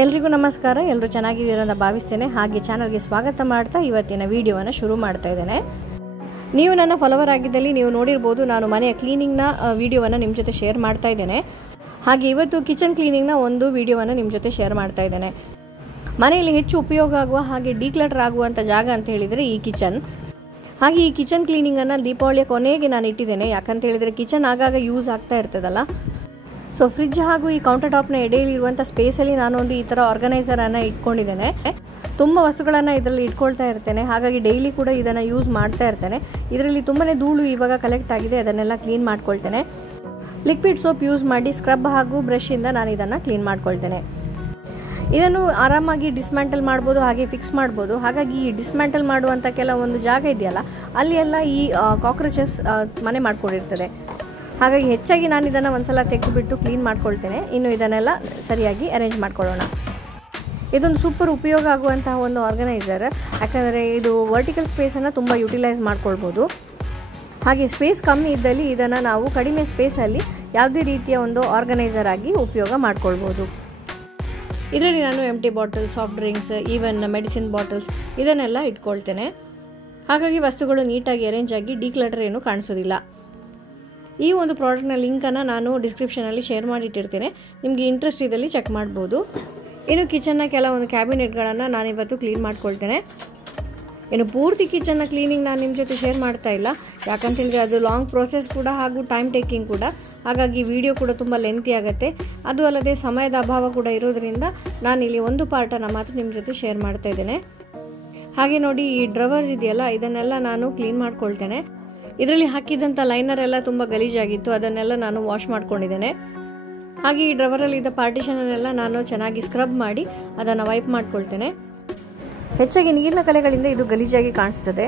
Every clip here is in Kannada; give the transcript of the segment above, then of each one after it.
ಎಲ್ರಿಗೂ ನಮಸ್ಕಾರ. ಎಲ್ಲರೂ ಚೆನ್ನಾಗಿದ್ದೀರಾ ಅಂತ ಭಾವಿಸ್ತೇನೆ. ಹಾಗೆ ಚಾನಲ್ಗೆ ಸ್ವಾಗತ ಮಾಡ್ತಾ ಇವತ್ತಿನ ವಿಡಿಯೋವನ್ನು ಶುರು ಮಾಡ್ತಾ ಇದ್ದೇನೆ. ನೀವು ನನ್ನ ಫಾಲೋವರ್ ಆಗಿದ್ದಲ್ಲಿ ನೀವು ನೋಡಿರ್ಬೋದು, ನಾನು ಮನೆಯ ಕ್ಲೀನಿಂಗ್ನ ವಿಡಿಯೋವನ್ನು ನಿಮ್ಮ ಜೊತೆ ಶೇರ್ ಮಾಡ್ತಾ ಇದ್ದೇನೆ. ಹಾಗೆ ಇವತ್ತು ಕಿಚನ್ ಕ್ಲೀನಿಂಗ್ನ ಒಂದು ವಿಡಿಯೋವನ್ನು ನಿಮ್ಮ ಜೊತೆ ಶೇರ್ ಮಾಡ್ತಾ ಇದ್ದೇನೆ. ಮನೆಯಲ್ಲಿ ಹೆಚ್ಚು ಉಪಯೋಗ ಆಗುವ ಹಾಗೆ ಡಿಕ್ಲಟರ್ ಆಗುವಂಥ ಜಾಗ ಅಂತ ಹೇಳಿದರೆ ಈ ಕಿಚನ್. ಹಾಗೆ ಈ ಕಿಚನ್ ಕ್ಲೀನಿಂಗನ್ನು ದೀಪಾವಳಿಯ ಕೊನೆಗೆ ನಾನು ಇಟ್ಟಿದ್ದೇನೆ. ಯಾಕಂತ ಹೇಳಿದರೆ ಕಿಚನ್ ಆಗಾಗ ಯೂಸ್ ಆಗ್ತಾ ಇರ್ತದಲ್ಲ. ಸೊ ಫ್ರಿಡ್ಜ್ ಹಾಗೂ ಈ ಕೌಂಟರ್ ಟಾಪ್ನ ಎಡೆಯಲ್ಲಿ ಇರುವಂಥ ಸ್ಪೇಸಲ್ಲಿ ನಾನೊಂದು ಈ ಥರ ಆರ್ಗನೈಸರನ್ನು ಇಟ್ಕೊಂಡಿದ್ದೇನೆ. ತುಂಬ ವಸ್ತುಗಳನ್ನು ಇದರಲ್ಲಿ ಇಟ್ಕೊಳ್ತಾ ಇರ್ತೇನೆ. ಹಾಗಾಗಿ ಡೈಲಿ ಕೂಡ ಇದನ್ನು ಯೂಸ್ ಮಾಡ್ತಾ ಇರ್ತೇನೆ. ಇದರಲ್ಲಿ ತುಂಬಾ ಧೂಳು ಇವಾಗ ಕಲೆಕ್ಟ್ ಆಗಿದೆ, ಅದನ್ನೆಲ್ಲ ಕ್ಲೀನ್ ಮಾಡ್ಕೊಳ್ತೇನೆ. ಲಿಕ್ವಿಡ್ ಸೋಪ್ ಯೂಸ್ ಮಾಡಿ ಸ್ಕ್ರಬ್ ಹಾಗೂ ಬ್ರಷಿಂದ ನಾನು ಇದನ್ನು ಕ್ಲೀನ್ ಮಾಡ್ಕೊಳ್ತೇನೆ. ಇದನ್ನು ಆರಾಮಾಗಿ ಡಿಸ್ಮ್ಯಾಂಟಲ್ ಮಾಡ್ಬೋದು, ಹಾಗೆ ಫಿಕ್ಸ್ ಮಾಡ್ಬೋದು. ಹಾಗಾಗಿ ಈ ಡಿಸ್ಮ್ಯಾಂಟಲ್ ಮಾಡುವಂಥ ಕೆಲವೊಂದು ಜಾಗ ಇದೆಯಲ್ಲ, ಅಲ್ಲಿ ಎಲ್ಲ ಈ ಕಾಕ್ರೋಚಸ್ ಮನೆ ಮಾಡ್ಕೊಂಡಿರ್ತದೆ. ಹಾಗಾಗಿ ಹೆಚ್ಚಾಗಿ ನಾನು ಇದನ್ನು ಒಂದ್ಸಲ ತೆಗೆದುಬಿಟ್ಟು ಕ್ಲೀನ್ ಮಾಡ್ಕೊಳ್ತೇನೆ. ಇನ್ನು ಇದನ್ನೆಲ್ಲ ಸರಿಯಾಗಿ ಅರೇಂಜ್ ಮಾಡ್ಕೊಳ್ಳೋಣ. ಇದೊಂದು ಸೂಪರ್ ಉಪಯೋಗ ಆಗುವಂತಹ ಒಂದು ಆರ್ಗನೈಸರ್. ಯಾಕಂದರೆ ಇದು ವರ್ಟಿಕಲ್ ಸ್ಪೇಸನ್ನು ತುಂಬ ಯುಟಿಲೈಸ್ ಮಾಡ್ಕೊಳ್ಬೋದು. ಹಾಗೆ ಸ್ಪೇಸ್ ಕಮ್ಮಿ ಇದ್ದಲ್ಲಿ ಇದನ್ನು ನಾವು ಕಡಿಮೆ ಸ್ಪೇಸಲ್ಲಿ ಯಾವುದೇ ರೀತಿಯ ಒಂದು ಆರ್ಗನೈಸರ್ ಆಗಿ ಉಪಯೋಗ ಮಾಡ್ಕೊಳ್ಬೋದು. ಇದರಲ್ಲಿ ನಾನು empty bottle, soft drinks, even medicine bottles ಇದನ್ನೆಲ್ಲ ಇಟ್ಕೊಳ್ತೇನೆ. ಹಾಗಾಗಿ ವಸ್ತುಗಳು ನೀಟಾಗಿ ಅರೇಂಜ್ ಆಗಿ ಡಿಕ್ಲಟರ್ ಏನು ಕಾಣಿಸೋದಿಲ್ಲ. ಈ ಒಂದು ಪ್ರಾಡಕ್ಟ್ನ ಲಿಂಕನ್ನು ನಾನು ಡಿಸ್ಕ್ರಿಪ್ಷನಲ್ಲಿ ಶೇರ್ ಮಾಡಿಟ್ಟಿರ್ತೇನೆ. ನಿಮಗೆ ಇಂಟ್ರೆಸ್ಟ್ ಇದ್ದಲ್ಲಿ ಚೆಕ್ ಮಾಡ್ಬೋದು. ಇನ್ನು ಕಿಚನ್ನ ಕೆಲವೊಂದು ಕ್ಯಾಬಿನೆಟ್ಗಳನ್ನು ನಾನಿವತ್ತು ಕ್ಲೀನ್ ಮಾಡ್ಕೊಳ್ತೇನೆ. ಇನ್ನು ಪೂರ್ತಿ ಕಿಚನ್ನ ಕ್ಲೀನಿಂಗ್ ನಾನು ನಿಮ್ಮ ಜೊತೆ ಶೇರ್ ಮಾಡ್ತಾ ಇಲ್ಲ. ಯಾಕಂತಂದರೆ ಅದು ಲಾಂಗ್ ಪ್ರೋಸೆಸ್ ಕೂಡ ಹಾಗೂ ಟೈಮ್ ಟೇಕಿಂಗ್ ಕೂಡ. ಹಾಗಾಗಿ ವಿಡಿಯೋ ಕೂಡ ತುಂಬ ಲೆಂತಿ ಆಗುತ್ತೆ. ಅದು ಅಲ್ಲದೆ ಸಮಯದ ಅಭಾವ ಕೂಡ ಇರೋದ್ರಿಂದ ನಾನಿಲ್ಲಿ ಒಂದು ಪಾರ್ಟನ್ನು ಮಾತ್ರ ನಿಮ್ಮ ಜೊತೆ ಶೇರ್ ಮಾಡ್ತಾ ಇದ್ದೇನೆ. ಹಾಗೆ ನೋಡಿ, ಈ ಡ್ರವರ್ಸ್ ಇದೆಯಲ್ಲ, ಇದನ್ನೆಲ್ಲ ನಾನು ಕ್ಲೀನ್ ಮಾಡ್ಕೊಳ್ತೇನೆ. ಇದರಲ್ಲಿ ಹಾಕಿದಂಥ ಲೈನರ್ ಎಲ್ಲ ತುಂಬ ಗಲೀಜಾಗಿತ್ತು, ಅದನ್ನೆಲ್ಲ ನಾನು ವಾಶ್ ಮಾಡ್ಕೊಂಡಿದ್ದೇನೆ. ಹಾಗೆ ಈ ಡ್ರವರಲ್ಲಿ ಇದ್ದ ಪಾರ್ಟಿಷನನ್ನೆಲ್ಲ ನಾನು ಚೆನ್ನಾಗಿ ಸ್ಕ್ರಬ್ ಮಾಡಿ ಅದನ್ನು ವೈಪ್ ಮಾಡ್ಕೊಳ್ತೇನೆ. ಹೆಚ್ಚಾಗಿ ನೀರಿನ ಕಲೆಗಳಿಂದ ಇದು ಗಲೀಜಾಗಿ ಕಾಣಿಸ್ತದೆ.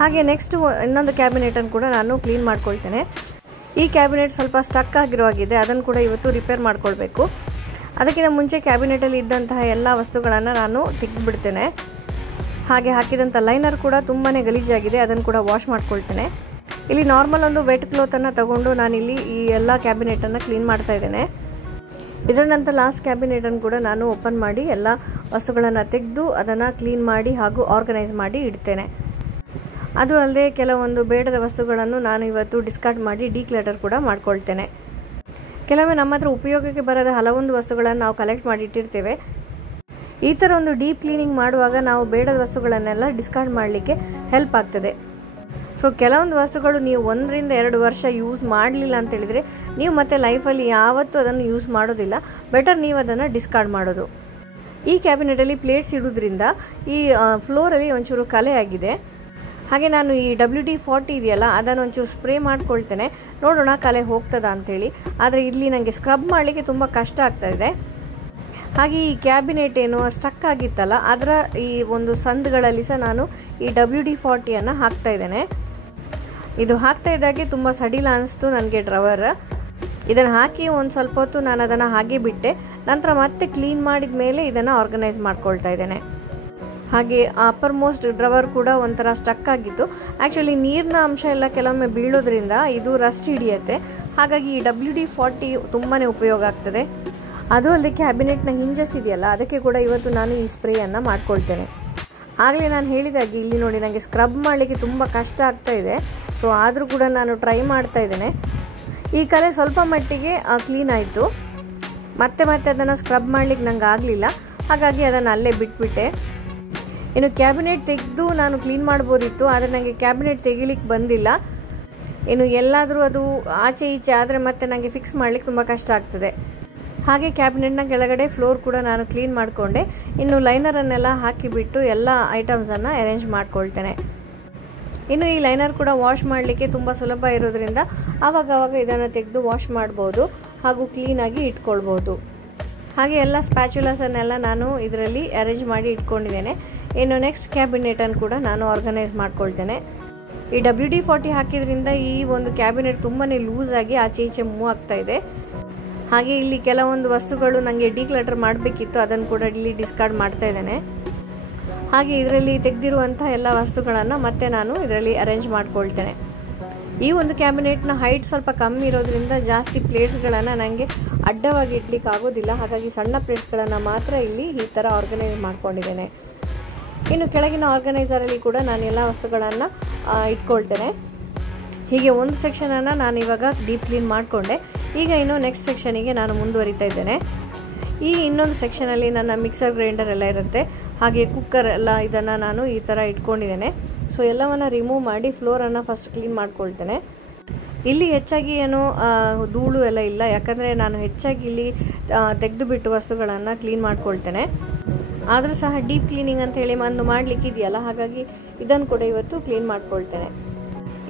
ಹಾಗೆ ನೆಕ್ಸ್ಟ್ ಇನ್ನೊಂದು ಕ್ಯಾಬಿನೆಟನ್ನು ಕೂಡ ನಾನು ಕ್ಲೀನ್ ಮಾಡ್ಕೊಳ್ತೇನೆ. ಈ ಕ್ಯಾಬಿನೆಟ್ ಸ್ವಲ್ಪ ಸ್ಟಕ್ ಆಗಿರೋ ಆಗಿದೆ, ಅದನ್ನು ಕೂಡ ಇವತ್ತು ರಿಪೇರ್ ಮಾಡ್ಕೊಳ್ಬೇಕು. ಅದಕ್ಕಿಂತ ಮುಂಚೆ ಕ್ಯಾಬಿನೆಟಲ್ಲಿ ಇದ್ದಂತಹ ಎಲ್ಲ ವಸ್ತುಗಳನ್ನು ನಾನು ತೆಗೆದುಬಿಡ್ತೇನೆ. ಹಾಗೆ ಹಾಕಿದಂಥ ಲೈನರ್ ಕೂಡ ತುಂಬಾ ಗಲೀಜಾಗಿದೆ, ಅದನ್ನು ಕೂಡ ವಾಶ್ ಮಾಡ್ಕೊಳ್ತೇನೆ. ಇಲ್ಲಿ ನಾರ್ಮಲ್ ಒಂದು ವೆಟ್ ಕ್ಲೋತನ್ನು ತಗೊಂಡು ನಾನಿಲ್ಲಿ ಈ ಎಲ್ಲ ಕ್ಯಾಬಿನೆಟನ್ನು ಕ್ಲೀನ್ ಮಾಡ್ತಾ ಇದ್ದೇನೆ. ಇದರ ನಂತರ ಲಾಸ್ಟ್ ಕ್ಯಾಬಿನೆಟನ್ನು ಕೂಡ ನಾನು ಓಪನ್ ಮಾಡಿ ಎಲ್ಲ ವಸ್ತುಗಳನ್ನು ತೆಗೆದು ಅದನ್ನು ಕ್ಲೀನ್ ಮಾಡಿ ಹಾಗೂ ಆರ್ಗನೈಸ್ ಮಾಡಿ ಇಡ್ತೇನೆ. ಅದು ಅಲ್ಲದೆ ಕೆಲವೊಂದು ಬೇಡದ ವಸ್ತುಗಳನ್ನು ನಾನು ಇವತ್ತು ಡಿಸ್ಕಾರ್ಡ್ ಮಾಡಿ ಡಿಕ್ಲಟರ್ ಕೂಡ ಮಾಡ್ಕೊಳ್ತೇನೆ. ಕೆಲವೊಮ್ಮೆ ನಮ್ಮ ಹತ್ರ ಉಪಯೋಗಕ್ಕೆ ಬರದ ಹಲವೊಂದು ವಸ್ತುಗಳನ್ನು ನಾವು ಕಲೆಕ್ಟ್ ಮಾಡಿ ಇಟ್ಟಿರ್ತೇವೆ. ಈ ಥರ ಒಂದು ಡೀಪ್ ಕ್ಲೀನಿಂಗ್ ಮಾಡುವಾಗ ನಾವು ಬೇಡದ ವಸ್ತುಗಳನ್ನೆಲ್ಲ ಡಿಸ್ಕಾರ್ಡ್ ಮಾಡಲಿಕ್ಕೆ ಹೆಲ್ಪ್ ಆಗ್ತದೆ. ಸೊ ಕೆಲವೊಂದು ವಸ್ತುಗಳು ನೀವು 1 ರಿಂದ 2 ವರ್ಷ ಯೂಸ್ ಮಾಡಲಿಲ್ಲ ಅಂತ ಹೇಳಿದರೆ ನೀವು ಮತ್ತೆ ಲೈಫಲ್ಲಿ ಯಾವತ್ತೂ ಅದನ್ನು ಯೂಸ್ ಮಾಡೋದಿಲ್ಲ. ಬೆಟರ್ ನೀವು ಅದನ್ನು ಡಿಸ್ಕಾರ್ಡ್ ಮಾಡೋದು. ಈ ಕ್ಯಾಬಿನೆಟಲ್ಲಿ ಪ್ಲೇಟ್ಸ್ ಇಡೋದ್ರಿಂದ ಈ ಫ್ಲೋರಲ್ಲಿ ಒಂಚೂರು ಕಲೆ ಆಗಿದೆ. ಹಾಗೆ ನಾನು ಈ WD-40 ಇದೆಯಲ್ಲ, ಅದನ್ನು ಒಂಚೂರು ಸ್ಪ್ರೇ ಮಾಡ್ಕೊಳ್ತೇನೆ. ನೋಡೋಣ ಕಲೆ ಹೋಗ್ತದ ಅಂಥೇಳಿ. ಆದರೆ ಇಲ್ಲಿ ನನಗೆ ಸ್ಕ್ರಬ್ ಮಾಡಲಿಕ್ಕೆ ತುಂಬ ಕಷ್ಟ ಆಗ್ತಾ ಇದೆ. ಹಾಗೆ ಈ ಕ್ಯಾಬಿನೆಟ್ ಏನು ಸ್ಟಕ್ ಆಗಿತ್ತಲ್ಲ, ಅದರ ಈ ಒಂದು ಸಂದುಗಳಲ್ಲಿ ಸಹ ನಾನು ಈ WD-40 ಹಾಕ್ತಾ ಇದ್ದೇನೆ. ಇದು ಹಾಕ್ತಾ ಇದ್ದಾಗೆ ತುಂಬ ಸಡಿಲ ಅನಿಸ್ತು ನನಗೆ ಡ್ರವರ್. ಇದನ್ನು ಹಾಕಿ ಒಂದು ಸ್ವಲ್ಪ ಹೊತ್ತು ನಾನು ಅದನ್ನು ಹಾಗೆ ಬಿಟ್ಟೆ. ನಂತರ ಮತ್ತೆ ಕ್ಲೀನ್ ಮಾಡಿದ ಮೇಲೆ ಇದನ್ನು ಆರ್ಗನೈಸ್ ಮಾಡ್ಕೊಳ್ತಾ ಇದ್ದೇನೆ. ಹಾಗೆ ಅಪ್ಪರ್ ಮೋಸ್ಟ್ ಡ್ರವರ್ ಕೂಡ ಒಂಥರ ಸ್ಟಕ್ ಆಗಿತ್ತು. ಆ್ಯಕ್ಚುಲಿ ನೀರಿನ ಅಂಶ ಎಲ್ಲ ಕೆಲವೊಮ್ಮೆ ಬೀಳೋದ್ರಿಂದ ಇದು ರಸ್ಟ್ ಹಿಡಿಯುತ್ತೆ. ಹಾಗಾಗಿ ಈ WD-40 ತುಂಬಾ ಉಪಯೋಗ ಆಗ್ತದೆ. ಅದು ಅಲ್ಲದೆ ಕ್ಯಾಬಿನೆಟ್ನ ಹಿಂಜಸ್ ಇದೆಯಲ್ಲ, ಅದಕ್ಕೆ ಕೂಡ ಇವತ್ತು ನಾನು ಈ ಸ್ಪ್ರೇಯನ್ನು ಮಾಡ್ಕೊಳ್ತೇನೆ. ಆಗಲೇ ನಾನು ಹೇಳಿದಾಗೆ ಇಲ್ಲಿ ನೋಡಿ, ನನಗೆ ಸ್ಕ್ರಬ್ ಮಾಡಲಿಕ್ಕೆ ತುಂಬ ಕಷ್ಟ ಆಗ್ತಾ ಇದೆ. ಸೊ ಆದರೂ ಕೂಡ ನಾನು ಟ್ರೈ ಮಾಡ್ತಾ ಇದ್ದೇನೆ. ಈ ಕಲೆ ಸ್ವಲ್ಪ ಮಟ್ಟಿಗೆ ಕ್ಲೀನ್ ಆಯಿತು. ಮತ್ತೆ ಅದನ್ನು ಸ್ಕ್ರಬ್ ಮಾಡಲಿಕ್ಕೆ ನಂಗೆ ಆಗಲಿಲ್ಲ. ಹಾಗಾಗಿ ಅದನ್ನು ಅಲ್ಲೇ ಬಿಟ್ಬಿಟ್ಟೆ. ಇನ್ನು ಕ್ಯಾಬಿನೆಟ್ ತೆಗೆದು ನಾನು ಕ್ಲೀನ್ ಮಾಡ್ಬೋದಿತ್ತು, ಆದರೆ ನನಗೆ ಕ್ಯಾಬಿನೆಟ್ ತೆಗಿಲಿಕ್ಕೆ ಬಂದಿಲ್ಲ. ಇನ್ನು ಎಲ್ಲಾದರೂ ಅದು ಆಚೆ ಈಚೆ ಆದರೆ ಮತ್ತೆ ನನಗೆ ಫಿಕ್ಸ್ ಮಾಡಲಿಕ್ಕೆ ತುಂಬ ಕಷ್ಟ ಆಗ್ತದೆ. ಹಾಗೆ ಕ್ಯಾಬಿನೆಟ್ನ ಕೆಳಗಡೆ ಫ್ಲೋರ್ ಕೂಡ ನಾನು ಕ್ಲೀನ್ ಮಾಡಿಕೊಂಡೆ. ಇನ್ನು ಲೈನರನ್ನೆಲ್ಲ ಹಾಕಿಬಿಟ್ಟು ಎಲ್ಲ ಐಟಮ್ಸನ್ನು ಅರೇಂಜ್ ಮಾಡ್ಕೊಳ್ತೇನೆ. ಇನ್ನು ಈ ಲೈನರ್ ಕೂಡ ವಾಶ್ ಮಾಡಲಿಕ್ಕೆ ತುಂಬ ಸುಲಭ ಇರೋದ್ರಿಂದ ಆವಾಗವಾಗ ಇದನ್ನು ತೆಗೆದು ವಾಶ್ ಮಾಡ್ಬೋದು ಹಾಗೂ ಕ್ಲೀನಾಗಿ ಇಟ್ಕೊಳ್ಬೋದು. ಹಾಗೆ ಎಲ್ಲ ಸ್ಪ್ಯಾಚುಲಸನ್ನೆಲ್ಲ ನಾನು ಇದರಲ್ಲಿ ಅರೇಂಜ್ ಮಾಡಿ ಇಟ್ಕೊಂಡಿದ್ದೇನೆ. ಇನ್ನು ನೆಕ್ಸ್ಟ್ ಕ್ಯಾಬಿನೆಟನ್ನು ಕೂಡ ನಾನು ಆರ್ಗನೈಸ್ ಮಾಡ್ಕೊಳ್ತೇನೆ. ಈ WD-40 ಹಾಕಿದ್ರಿಂದ ಈ ಒಂದು ಕ್ಯಾಬಿನೆಟ್ ತುಂಬಾ ಲೂಸ್ ಆಗಿ ಆಚೆ ಈಚೆ ಮೂವ್ ಆಗ್ತಾ ಇದೆ. ಹಾಗೆ ಇಲ್ಲಿ ಕೆಲವೊಂದು ವಸ್ತುಗಳು ನನಗೆ ಡಿಕ್ಲಟರ್ ಮಾಡಬೇಕಿತ್ತು, ಅದನ್ನು ಕೂಡ ಇಲ್ಲಿ ಡಿಸ್ಕಾರ್ಡ್ ಮಾಡ್ತಾ ಇದ್ದೇನೆ. ಹಾಗೆ ಇದರಲ್ಲಿ ತೆಗೆದಿರುವಂಥ ಎಲ್ಲ ವಸ್ತುಗಳನ್ನು ಮತ್ತೆ ನಾನು ಇದರಲ್ಲಿ ಅರೇಂಜ್ ಮಾಡ್ಕೊಳ್ತೇನೆ. ಈ ಒಂದು ಕ್ಯಾಬಿನೆಟ್ನ ಹೈಟ್ ಸ್ವಲ್ಪ ಕಮ್ಮಿ ಇರೋದ್ರಿಂದ ಜಾಸ್ತಿ ಪ್ಲೇಟ್ಸ್ಗಳನ್ನು ನನಗೆ ಅಡ್ಡವಾಗಿ ಇಡ್ಲಿಕ್ಕೆ ಆಗೋದಿಲ್ಲ. ಹಾಗಾಗಿ ಸಣ್ಣ ಪ್ಲೇಟ್ಸ್ಗಳನ್ನು ಮಾತ್ರ ಇಲ್ಲಿ ಈ ಥರ ಆರ್ಗನೈಸ್ ಮಾಡ್ಕೊಂಡಿದ್ದೇನೆ. ಇನ್ನು ಕೆಳಗಿನ ಆರ್ಗನೈಸರಲ್ಲಿ ಕೂಡ ನಾನು ಎಲ್ಲ ವಸ್ತುಗಳನ್ನು ಇಟ್ಕೊಳ್ತೇನೆ. ಹೀಗೆ ಒಂದು ಸೆಕ್ಷನನ್ನು ನಾನು ಇವಾಗ ಡೀಪ್ ಕ್ಲೀನ್ ಮಾಡಿಕೊಂಡೆ. ಈಗ ಇನ್ನು ನೆಕ್ಸ್ಟ್ ಸೆಕ್ಷನಿಗೆ ನಾನು ಮುಂದುವರಿತಾ ಇದ್ದೇನೆ. ಈ ಇನ್ನೊಂದು ಸೆಕ್ಷನಲ್ಲಿ ನನ್ನ ಮಿಕ್ಸರ್ ಗ್ರೈಂಡರ್ ಎಲ್ಲ ಇರುತ್ತೆ, ಹಾಗೆ ಕುಕ್ಕರ್ ಎಲ್ಲ ಇದನ್ನು ನಾನು ಈ ಥರ ಇಟ್ಕೊಂಡಿದ್ದೇನೆ. ಸೊ ಎಲ್ಲವನ್ನು ರಿಮೂವ್ ಮಾಡಿ ಫ್ಲೋರನ್ನು ಫಸ್ಟ್ ಕ್ಲೀನ್ ಮಾಡ್ಕೊಳ್ತೇನೆ. ಇಲ್ಲಿ ಹೆಚ್ಚಾಗಿ ಏನು ಧೂಳು ಎಲ್ಲ ಇಲ್ಲ, ಯಾಕಂದರೆ ನಾನು ಹೆಚ್ಚಾಗಿ ಇಲ್ಲಿ ತೆಗೆದು ಬಿಟ್ಟು ವಸ್ತುಗಳನ್ನು ಕ್ಲೀನ್ ಮಾಡ್ಕೊಳ್ತೇನೆ. ಆದರೂ ಸಹ ಡೀಪ್ ಕ್ಲೀನಿಂಗ್ ಅಂತ ಹೇಳಿ ಒಂದು ಮಾಡಲಿಕ್ಕೆ ಇದೆಯಲ್ಲ, ಹಾಗಾಗಿ ಇದನ್ನು ಕೂಡ ಇವತ್ತು ಕ್ಲೀನ್ ಮಾಡ್ಕೊಳ್ತೇನೆ.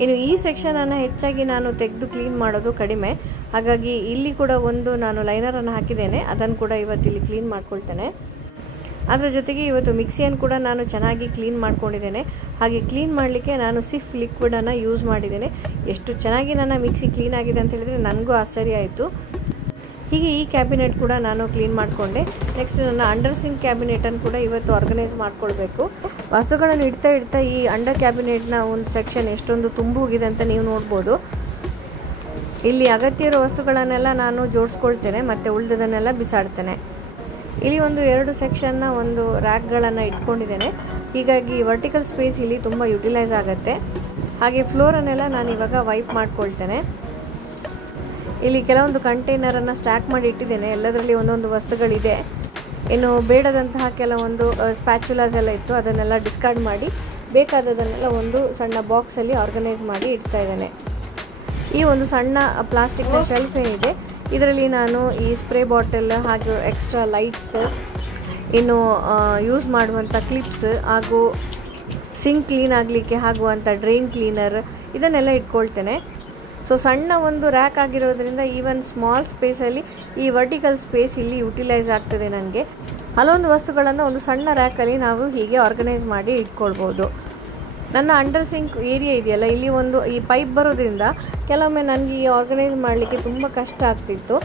ಇನ್ನು ಈ ಸೆಕ್ಷನನ್ನು ಹೆಚ್ಚಾಗಿ ನಾನು ತೆಗೆದು ಕ್ಲೀನ್ ಮಾಡೋದು ಕಡಿಮೆ, ಹಾಗಾಗಿ ಇಲ್ಲಿ ಕೂಡ ಒಂದು ನಾನು ಲೈನರನ್ನು ಹಾಕಿದ್ದೇನೆ, ಅದನ್ನು ಕೂಡ ಇವತ್ತು ಇಲ್ಲಿ ಕ್ಲೀನ್ ಮಾಡ್ಕೊಳ್ತೇನೆ. ಅದರ ಜೊತೆಗೆ ಇವತ್ತು ಮಿಕ್ಸಿಯನ್ನು ಕೂಡ ನಾನು ಚೆನ್ನಾಗಿ ಕ್ಲೀನ್ ಮಾಡ್ಕೊಂಡಿದ್ದೇನೆ. ಹಾಗೆ ಕ್ಲೀನ್ ಮಾಡಲಿಕ್ಕೆ ನಾನು ಸಿಫ್ ಲಿಕ್ವಿಡನ್ನು ಯೂಸ್ ಮಾಡಿದ್ದೇನೆ. ಎಷ್ಟು ಚೆನ್ನಾಗಿ ನನ್ನ ಮಿಕ್ಸಿ ಕ್ಲೀನ್ ಆಗಿದೆ ಅಂತ ಹೇಳಿದರೆ ನನಗೂ ಆಶ್ಚರ್ಯ ಆಯಿತು. ಹೀಗೆ ಈ ಕ್ಯಾಬಿನೆಟ್ ಕೂಡ ನಾನು ಕ್ಲೀನ್ ಮಾಡಿಕೊಂಡೆ. ನೆಕ್ಸ್ಟ್ ನನ್ನ ಅಂಡರ್ ಸಿಂಕ್ ಕ್ಯಾಬಿನೆಟನ್ನು ಕೂಡ ಇವತ್ತು ಆರ್ಗನೈಸ್ ಮಾಡ್ಕೊಳ್ಬೇಕು. ವಸ್ತುಗಳನ್ನು ಇಡ್ತಾ ಈ ಅಂಡರ್ ಕ್ಯಾಬಿನೆಟ್ನ ಒಂದು ಸೆಕ್ಷನ್ ಎಷ್ಟೊಂದು ತುಂಬ ಹೋಗಿದೆ ಅಂತ ನೀವು ನೋಡ್ಬೋದು. ಇಲ್ಲಿ ಅಗತ್ಯ ಇರೋ ವಸ್ತುಗಳನ್ನೆಲ್ಲ ನಾನು ಜೋಡಿಸ್ಕೊಳ್ತೇನೆ ಮತ್ತು ಉಳಿದದನ್ನೆಲ್ಲ ಬಿಸಾಡ್ತೇನೆ. ಇಲ್ಲಿ ಒಂದು 2 ಸೆಕ್ಷನ್ನ ಒಂದು ರ್ಯಾಕ್ಗಳನ್ನು ಇಟ್ಕೊಂಡಿದ್ದೇನೆ. ಹೀಗಾಗಿ ವರ್ಟಿಕಲ್ ಸ್ಪೇಸ್ ಇಲ್ಲಿ ತುಂಬ ಯುಟಿಲೈಸ್ ಆಗುತ್ತೆ. ಹಾಗೆ ಫ್ಲೋರನ್ನೆಲ್ಲ ನಾನು ಇವಾಗ ವೈಪ್ ಮಾಡ್ಕೊಳ್ತೇನೆ. ಇಲ್ಲಿ ಕೆಲವೊಂದು ಕಂಟೈನರನ್ನು ಸ್ಟ್ಯಾಕ್ ಮಾಡಿ ಇಟ್ಟಿದ್ದೇನೆ. ಎಲ್ಲದರಲ್ಲಿ ಒಂದೊಂದು ವಸ್ತುಗಳಿದೆ. ಇನ್ನು ಬೇಡದಂತಹ ಕೆಲವೊಂದು ಸ್ಪ್ಯಾಚುಲಾಸ್ ಎಲ್ಲ ಇತ್ತು, ಅದನ್ನೆಲ್ಲ ಡಿಸ್ಕಾರ್ಡ್ ಮಾಡಿ ಬೇಕಾದದನ್ನೆಲ್ಲ ಒಂದು ಸಣ್ಣ ಬಾಕ್ಸಲ್ಲಿ ಆರ್ಗನೈಸ್ ಮಾಡಿ ಇಡ್ತಾ ಇದ್ದೇನೆ. ಈ ಒಂದು ಸಣ್ಣ ಪ್ಲಾಸ್ಟಿಕ್ನ ಶೆಲ್ಫ್ ಏನಿದೆ, ಇದರಲ್ಲಿ ನಾನು ಈ ಸ್ಪ್ರೇ ಬಾಟಲ್ ಹಾಗೂ ಎಕ್ಸ್ಟ್ರಾ ಲೈಟ್ಸ್, ಇನ್ನು ಯೂಸ್ ಮಾಡುವಂಥ ಕ್ಲಿಪ್ಸ್ ಹಾಗೂ ಸಿಂಕ್ ಕ್ಲೀನ್ ಆಗಲಿಕ್ಕೆ ಆಗುವಂಥ ಡ್ರೈನ್ ಕ್ಲೀನರ್ ಇದನ್ನೆಲ್ಲ ಇಟ್ಕೊಳ್ತೇನೆ. ಸೊ ಸಣ್ಣ ಒಂದು ರ್ಯಾಕ್ ಆಗಿರೋದ್ರಿಂದ ಈವನ್ ಸ್ಮಾಲ್ ಸ್ಪೇಸಲ್ಲಿ ಈ ವರ್ಟಿಕಲ್ ಸ್ಪೇಸ್ ಇಲ್ಲಿ ಯುಟಿಲೈಸ್ ಆಗ್ತದೆ ನನಗೆ. ಹಲವೊಂದು ವಸ್ತುಗಳನ್ನು ಒಂದು ಸಣ್ಣ ರ್ಯಾಕಲ್ಲಿ ನಾವು ಹೀಗೆ ಆರ್ಗನೈಸ್ ಮಾಡಿ ಇಟ್ಕೊಳ್ಬೋದು. ನನ್ನ ಅಂಡರ್ ಸಿಂಕ್ ಏರಿಯಾ ಇದೆಯಲ್ಲ, ಇಲ್ಲಿ ಒಂದು ಈ ಪೈಪ್ ಬರೋದ್ರಿಂದ ಕೆಲವೊಮ್ಮೆ ನನಗೆ ಈ ಆರ್ಗನೈಸ್ ಮಾಡಲಿಕ್ಕೆ ತುಂಬ ಕಷ್ಟ ಆಗ್ತಿತ್ತು.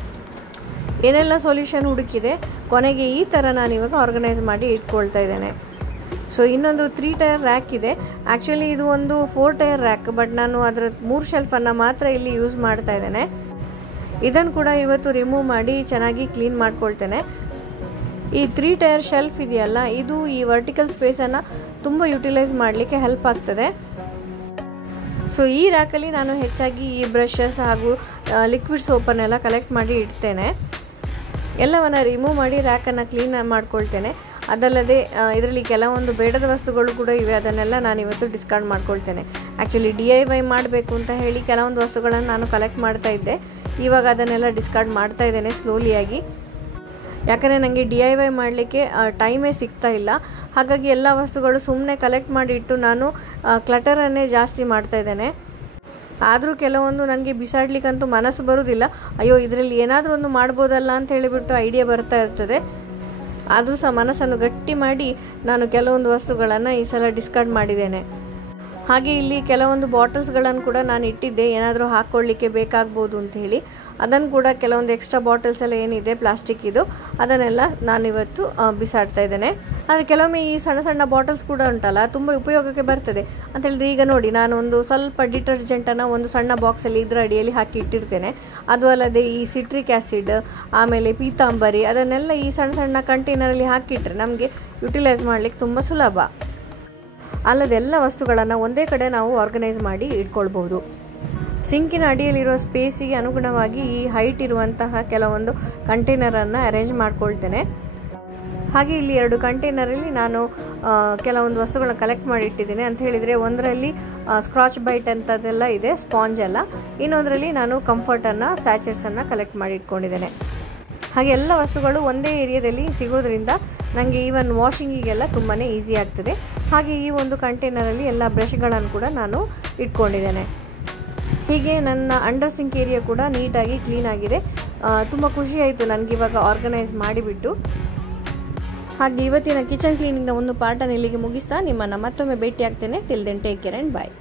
ಏನೆಲ್ಲ ಸೊಲ್ಯೂಷನ್ ಹುಡುಕಿದೆ, ಕೊನೆಗೆ ಈ ಥರ ನಾನು ಇವಾಗ ಆರ್ಗನೈಸ್ ಮಾಡಿ ಇಟ್ಕೊಳ್ತಾ ಇದ್ದೇನೆ. ಸೊ ಇನ್ನೊಂದು 3 ಟೈರ್ ರ್ಯಾಕ್ ಇದೆ. ಆ್ಯಕ್ಚುಲಿ ಇದು ಒಂದು 4 ಟೈರ್ ರ್ಯಾಕ್, ಬಟ್ ನಾನು ಅದರ 3 ಶೆಲ್ಫನ್ನು ಮಾತ್ರ ಇಲ್ಲಿ ಯೂಸ್ ಮಾಡ್ತಾ ಇದ್ದೇನೆ. ಇದನ್ನು ಕೂಡ ಇವತ್ತು ರಿಮೂವ್ ಮಾಡಿ ಚೆನ್ನಾಗಿ ಕ್ಲೀನ್ ಮಾಡ್ಕೊಳ್ತೇನೆ. ಈ 3 ಟೈರ್ ಶೆಲ್ಫ್ ಇದೆಯಲ್ಲ, ಇದು ಈ ವರ್ಟಿಕಲ್ ಸ್ಪೇಸನ್ನು ತುಂಬ ಯುಟಿಲೈಸ್ ಮಾಡಲಿಕ್ಕೆ ಹೆಲ್ಪ್ ಆಗ್ತದೆ. ಸೊ ಈ ರ್ಯಾಕಲ್ಲಿ ನಾನು ಹೆಚ್ಚಾಗಿ ಈ ಬ್ರಷಸ್ ಹಾಗೂ ಲಿಕ್ವಿಡ್ ಸೋಪನ್ನೆಲ್ಲ ಕಲೆಕ್ಟ್ ಮಾಡಿ ಇಡ್ತೇನೆ. ಎಲ್ಲವನ್ನು ರಿಮೂವ್ ಮಾಡಿ ರ್ಯಾಕನ್ನು ಕ್ಲೀನ್ ಮಾಡ್ಕೊಳ್ತೇನೆ. ಅದಲ್ಲದೆ ಇದರಲ್ಲಿ ಕೆಲವೊಂದು ಬೇಡದ ವಸ್ತುಗಳು ಕೂಡ ಇವೆ, ಅದನ್ನೆಲ್ಲ ನಾನು ಇವತ್ತು ಡಿಸ್ಕಾರ್ಡ್ ಮಾಡ್ಕೊಳ್ತೇನೆ. ಆ್ಯಕ್ಚುಲಿ DIY ಮಾಡಬೇಕು ಅಂತ ಹೇಳಿ ಕೆಲವೊಂದು ವಸ್ತುಗಳನ್ನು ನಾನು ಕಲೆಕ್ಟ್ ಮಾಡ್ತಾ ಇದ್ದೆ. ಇವಾಗ ಅದನ್ನೆಲ್ಲ ಡಿಸ್ಕಾರ್ಡ್ ಮಾಡ್ತಾ ಇದ್ದೇನೆ ಸ್ಲೋಲಿಯಾಗಿ. ಯಾಕಂದರೆ ನನಗೆ DIY ಮಾಡಲಿಕ್ಕೆ ಟೈಮೇ ಸಿಗ್ತಾ ಇಲ್ಲ. ಹಾಗಾಗಿ ಎಲ್ಲ ವಸ್ತುಗಳು ಸುಮ್ಮನೆ ಕಲೆಕ್ಟ್ ಮಾಡಿ ಇಟ್ಟು ನಾನು ಕ್ಲಟರನ್ನೇ ಜಾಸ್ತಿ ಮಾಡ್ತಾ ಇದ್ದೇನೆ. ಆದರೂ ಕೆಲವೊಂದು ನನಗೆ ಬಿಸಾಡ್ಲಿಕ್ಕಂತೂ ಮನಸ್ಸು ಬರೋದಿಲ್ಲ. ಅಯ್ಯೋ ಇದರಲ್ಲಿ ಏನಾದರೂ ಒಂದು ಮಾಡ್ಬೋದಲ್ಲ ಅಂತ ಹೇಳಿಬಿಟ್ಟು ಐಡಿಯಾ ಬರ್ತಾ ಇರ್ತದೆ. ಆದರೂ ಸಹ ಮನಸ್ಸನ್ನು ಗಟ್ಟಿ ಮಾಡಿ ನಾನು ಕೆಲವೊಂದು ವಸ್ತುಗಳನ್ನು ಈ ಸಲ ಡಿಸ್ಕಾರ್ಡ್ ಮಾಡಿದ್ದೇನೆ. ಹಾಗೆ ಇಲ್ಲಿ ಕೆಲವೊಂದು ಬಾಟಲ್ಸ್ಗಳನ್ನು ಕೂಡ ನಾನು ಇಟ್ಟಿದ್ದೆ, ಏನಾದರೂ ಹಾಕ್ಕೊಳ್ಳಿಕ್ಕೆ ಬೇಕಾಗ್ಬೋದು ಅಂತ ಹೇಳಿ. ಅದನ್ನು ಕೂಡ ಕೆಲವೊಂದು ಎಕ್ಸ್ಟ್ರಾ ಬಾಟಲ್ಸ್ ಎಲ್ಲ ಏನಿದೆ ಪ್ಲಾಸ್ಟಿಕ್ ಇದು, ಅದನ್ನೆಲ್ಲ ನಾನಿವತ್ತು ಬಿಸಾಡ್ತಾ ಇದ್ದೇನೆ. ಆದರೆ ಕೆಲವೊಮ್ಮೆ ಈ ಸಣ್ಣ ಸಣ್ಣ ಬಾಟಲ್ಸ್ ಕೂಡ ಉಂಟಲ್ಲ, ತುಂಬ ಉಪಯೋಗಕ್ಕೆ ಬರ್ತದೆ ಅಂತ ಹೇಳಿದ್ರೆ, ಈಗ ನೋಡಿ ನಾನು ಒಂದು ಸ್ವಲ್ಪ ಡಿಟರ್ಜೆಂಟನ್ನು ಒಂದು ಸಣ್ಣ ಬಾಕ್ಸಲ್ಲಿ ಇದರ ಅಡಿಯಲ್ಲಿ ಹಾಕಿ ಇಟ್ಟಿರ್ತೇನೆ. ಅದು ಅಲ್ಲದೆ ಈ ಸಿಟ್ರಿಕ್ ಆ್ಯಸಿಡ್, ಆಮೇಲೆ ಪೀತಾಂಬರಿ, ಅದನ್ನೆಲ್ಲ ಈ ಸಣ್ಣ ಸಣ್ಣ ಕಂಟೈನರಲ್ಲಿ ಹಾಕಿಟ್ರೆ ನಮಗೆ ಯುಟಿಲೈಸ್ ಮಾಡಲಿಕ್ಕೆ ತುಂಬ ಸುಲಭ. ಅಲ್ಲದೆ ಎಲ್ಲ ವಸ್ತುಗಳನ್ನು ಒಂದೇ ಕಡೆ ನಾವು ಆರ್ಗನೈಸ್ ಮಾಡಿ ಇಟ್ಕೊಳ್ಬಹುದು. ಸಿಂಕಿನ ಅಡಿಯಲ್ಲಿರುವ ಸ್ಪೇಸಿಗೆ ಅನುಗುಣವಾಗಿ ಈ ಹೈಟ್ ಇರುವಂತಹ ಕೆಲವೊಂದು ಕಂಟೈನರನ್ನು ಅರೇಂಜ್ ಮಾಡ್ಕೊಳ್ತೇನೆ. ಹಾಗೆ ಇಲ್ಲಿ 2 ಕಂಟೈನರಲ್ಲಿ ನಾನು ಕೆಲವೊಂದು ವಸ್ತುಗಳನ್ನ ಕಲೆಕ್ಟ್ ಮಾಡಿ ಇಟ್ಟಿದ್ದೇನೆ. ಅಂತ ಹೇಳಿದರೆ ಒಂದರಲ್ಲಿ ಸ್ಕ್ರಾಚ್ ಬೈಟ್ ಅಂತದೆಲ್ಲ ಇದೆ, ಸ್ಪಾಂಜ್ ಎಲ್ಲ. ಇನ್ನೊಂದರಲ್ಲಿ ನಾನು ಕಂಫರ್ಟನ್ನು, ಸ್ಯಾಚೆಟ್ಸನ್ನು ಕಲೆಕ್ಟ್ ಮಾಡಿ ಇಟ್ಕೊಂಡಿದ್ದೇನೆ. ಹಾಗೆ ಎಲ್ಲ ವಸ್ತುಗಳು ಒಂದೇ ಏರಿಯಾದಲ್ಲಿ ಸಿಗೋದ್ರಿಂದ ನನಗೆ ಈವನ್ ವಾಷಿಂಗಿಗೆಲ್ಲ ತುಂಬಾ ಈಸಿ ಆಗ್ತದೆ. ಹಾಗೆ ಈ ಒಂದು ಕಂಟೈನರಲ್ಲಿ ಎಲ್ಲ ಬ್ರಷ್ಗಳನ್ನು ಕೂಡ ನಾನು ಇಟ್ಕೊಂಡಿದ್ದೇನೆ. ಹೀಗೆ ನನ್ನ ಅಂಡರ್ ಸಿಂಕ್ ಏರಿಯಾ ಕೂಡ ನೀಟಾಗಿ ಕ್ಲೀನ್ ಆಗಿದೆ. ತುಂಬ ಖುಷಿಯಾಯಿತು ನನಗಿವಾಗ ಆರ್ಗನೈಸ್ ಮಾಡಿಬಿಟ್ಟು. ಹಾಗೆ ಇವತ್ತಿನ ಕಿಚನ್ ಕ್ಲೀನಿಂಗ್ನ ಒಂದು ಪಾರ್ಟನ್ನು ಇಲ್ಲಿಗೆ ಮುಗಿಸ್ತಾ ನಿಮ್ಮನ್ನು ಮತ್ತೊಮ್ಮೆ ಭೇಟಿ ಆಗ್ತೇನೆ. Till then take care and bye.